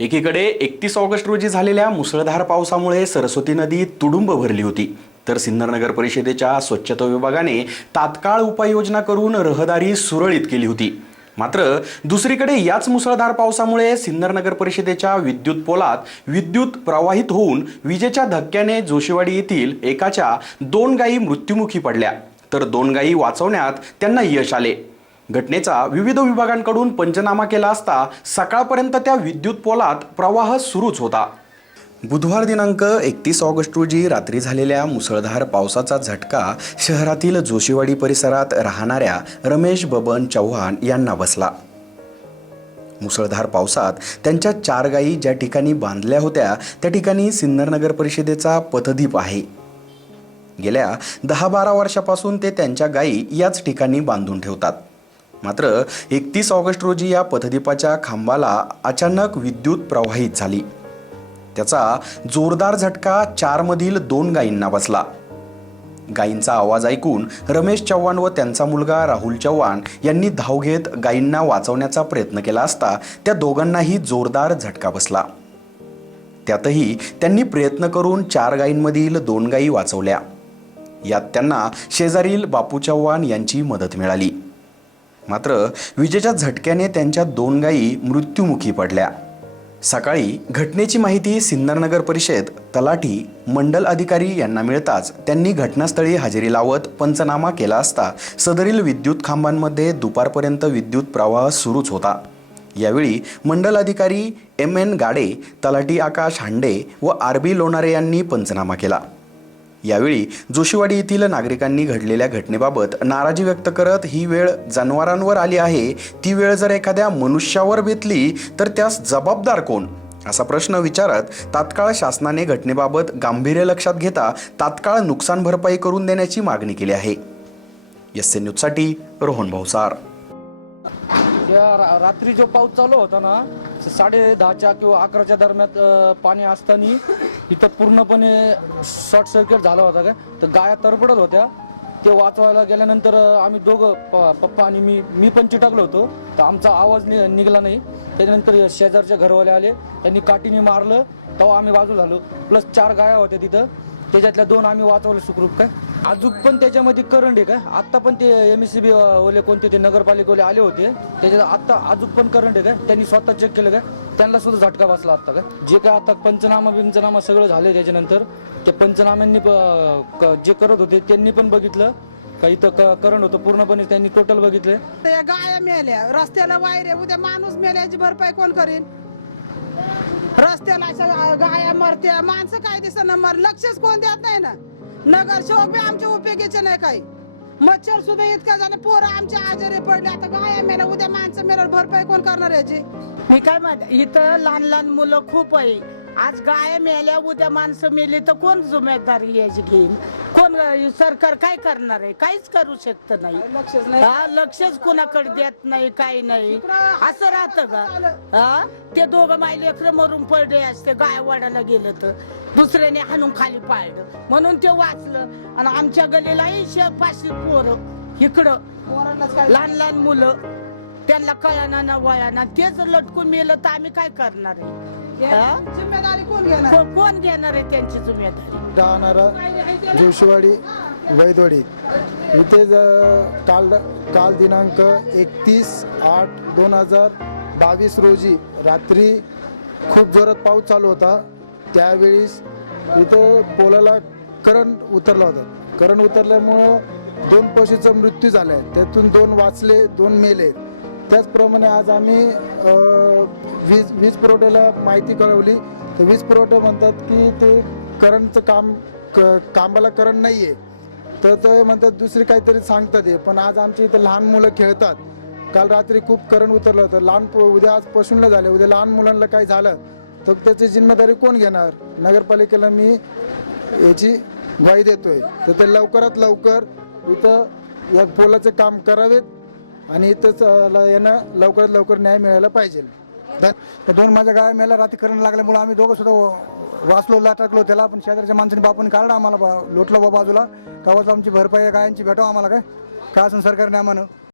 एकीकडे एकतीस ऑगस्ट रोजी झालेल्या मुसळधार पावसामुळे सरस्वती नदी तुडुंब भरली होती. तर सिन्नर नगर परिषदेच्या स्वच्छता विभागाने तात्काळ उपाययोजना करून रहदारी सुरळीत केली होती. मात्र दुसरीकडे याच मुसळधार पावसामुळे सिन्नर नगर परिषदेच्या विद्युत पोलात विद्युत प्रवाहित होऊन विजेच्या धक्क्याने जोशीवाडी येथील एकाच्या दोन गायी मृत्युमुखी पडल्या. तर दोन गायी वाचवण्यात त्यांना यश आले. घटनेचा विविध विभागांकडून पंचनामा केला असता सकाळपर्यंत त्या विद्युत पोलात प्रवाह सुरूच होता. बुधवार दिनांक एकतीस ऑगस्ट रोजी रात्री झालेल्या मुसळधार पावसाचा झटका शहरातील जोशीवाडी परिसरात राहणाऱ्या रमेश बबन चव्हाण यांना बसला. मुसळधार पावसात त्यांच्या चार गायी ज्या ठिकाणी बांधल्या होत्या त्या ठिकाणी सिन्नर नगर परिषदेचा पथदीप आहे. गेल्या दहा बारा वर्षापासून ते त्यांच्या गायी याच ठिकाणी बांधून ठेवतात. मात्र एकतीस ऑगस्ट रोजी या पथदीपाच्या खांबाला अचानक विद्युत प्रवाहित झाली. त्याचा जोरदार झटका चारमधील दोन गायींना बसला. गायींचा आवाज ऐकून रमेश चव्हाण व त्यांचा मुलगा राहुल चव्हाण यांनी धाव घेत गायींना वाचवण्याचा प्रयत्न केला असता त्या दोघांनाही जोरदार झटका बसला. त्यातही त्यांनी प्रयत्न करून चार गायींमधील दोन गायी वाचवल्या. यात त्यांना शेजारील बापू चव्हाण यांची मदत मिळाली. मात्र विजेच्या झटक्याने त्यांच्या दोन गायी मृत्युमुखी पडल्या. सकाळी घटनेची माहिती सिन्नरनगर परिषद तलाठी मंडल अधिकारी यांना मिळताच त्यांनी घटनास्थळी हजेरी लावत पंचनामा केला असता सदरील विद्युत खांबांमध्ये दुपारपर्यंत विद्युत प्रवाह सुरूच होता. यावेळी मंडल अधिकारी एम एन गाडे तलाठी आकाश हांडे व आर बी लोणारे यांनी पंचनामा केला. यावेळी जोशीवाडी येथील नागरिकांनी घडलेल्या घटनेबाबत नाराजी व्यक्त करत ही वेळ जनावरांवर आली आहे. ती वेळ जर एखाद्या मनुष्यावर बेतली तर त्यास जबाबदार कोण? असा प्रश्न विचारत तात्काळ शासनाने घटनेबाबत गांभीर्य लक्षात घेता तात्काळ नुकसान भरपाई करून देण्याची मागणी केली आहे. एस एन न्यूजसाठी रोहन भाऊसार. त्या रा- रात्री जो पाऊस चालू होता ना साडे दहाच्या किंवा अकराच्या दरम्यान पाणी असताना इथं पूर्णपणे शॉर्ट सर्किट झाला होता काय? तर गाया तरपडत होत्या. ते वाचवायला गेल्यानंतर आम्ही दोघं प- पप्पा आणि मी मी पण चिटकलो होतो. तर आमचा आवाज नि निघाला नाही. त्याच्यानंतर शेजारच्या घरवाले आले. त्यांनी काठीने मारलं. तेव्हा आम्ही बाजू झालो. प्लस चार गाया होत्या तिथं. त्याच्यातल्या दोन आम्ही वाचवले सुखरूप काय? अजून पण त्याच्यामध्ये करंट आहे का? आता पण ते एम एस सी बी ओले कोणते ते नगरपालिकेवाले आले होते. त्याच्यात आता अजून पण करंट आहे काय त्यांनी स्वतः चेक केलं काय त्यांना सुद्धा झटका बसला आता का? जे काय आता पंचनामा बिंचनामा सगळं झालं त्याच्यानंतर ते पंचनाम्यांनी जे करत होते त्यांनी पण बघितलं. का इथं क- करंट होतं पूर्णपणे त्यांनी टोटल बघितले त्या गाया मेल्या. रस्त्याला वायर आहे. उद्या माणूस मेल्याची भरपाई कोण करेन? रस्त्याला अशा गाया मरत्या. माणसं काय दिसत मर लक्षच कोण देत नाही ना? नगर बी आमच्या उपयोगीचे नाही काही. मच्छर सुद्धा इतका झालं पोरं आमच्या आजारी पडले. आता काय मेला उद्या माणसं मेल्यावर भरपाई कोण करणार याची? मी काय म्हणते इथं लहान लहान मुलं खूप आहे. आज गाय मेल्या उद्या माणसं मेली तर कोण जिम्मेदारी याची घेईन कोण सरकार काय करणार आहे? काहीच करू शकत नाही. हा लक्षच कुणाकडे देत नाही काही नाही. असं राहतं का? हा? ते दोघं माई लेकर मरून पडले असते गाय वाढायला गेलं तर. दुसऱ्याने हाणून खाली पाळलं म्हणून ते वाचलं. आणि आमच्या गलीला शे पाचशे पोरं इकडं. काय? लहान लहान मुलं. त्यांना कळना ना वयाना तेच लटकून मेलं तर आम्ही काय करणार आहे? जिम्मेदारी कोण घेणार? को- कोण घेणार आहे त्यांची जिम्मेदारी? जोशीवाडी वैदवाडी. इथे ज- काल काल दिनांक एकतीस आठ दोन हजार बावीस रोजी रात्री खूप जोरात पाऊस चालू होता. त्यावेळीस इथे पोलाला करंट उतरला होता. करंट उतरल्यामुळं दोन पशूचा मृत्यू झाला आहे त्यातून दोन वाचले दोन मेले. त्याचप्रमाणे आज आम्ही अ, वीज वीज पुरवठ्याला माहिती कळवली. तर वीज पुरवठा म्हणतात की ते करंटचं काम क- कामाला करंट नाही आहे तर ते म्हणतात दुसरी काहीतरी सांगतात हे. पण आज आमच्या इथं लहान मुलं खेळतात. काल रात्री खूप करंट उतरलं होतं. लहान उद्या आज पशूंना झाले. उद्या लहान मुलांना काही झालं? तर त्याची जिम्मेदारी कोण घेणार? नगरपालिकेला मी याची ग्वाही देतोय. तर ते लवकरात लवकर इथं या पोलाचं काम करावेत आणि इथंच अं, यांना लवकरात लवकर न्याय मिळायला पाहिजे. त्या दोन माझ्या गाय मेला रात्री करणं लागल्यामुळे आम्ही दोघं सुद्धा वाचलो लाटकलो त्याला पण शेजारच्या माणसाने बापून काढलं आम्हाला बा लोटलं बा बाजूला. तेव्हाच आमची भरपाई गायांची भेटावं आम्हाला काय? काय असं सरकारने आम्हाला